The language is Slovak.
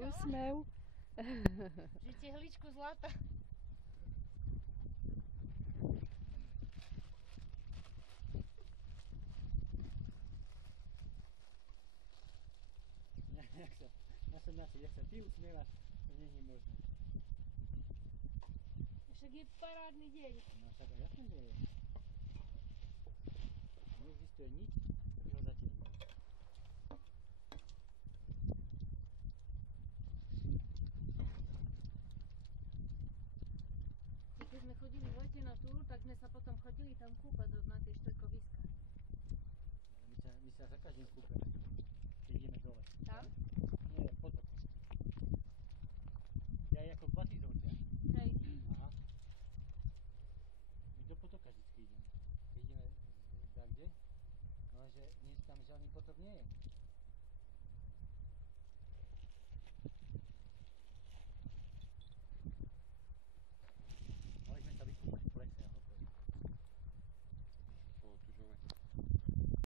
úsmev. Že tehličku zlata. Jak sa ty usmievaš, to nie je možné. Však je parádny deň. No však jasné, že je. Neexistuje nič, čo ho zatiaľ. Keď sme chodili v lete na túru, tak sme sa potom chodili tam kúpať na tie štrkoviska. My sa za každým kúpeme, keď ideme dole. Tam?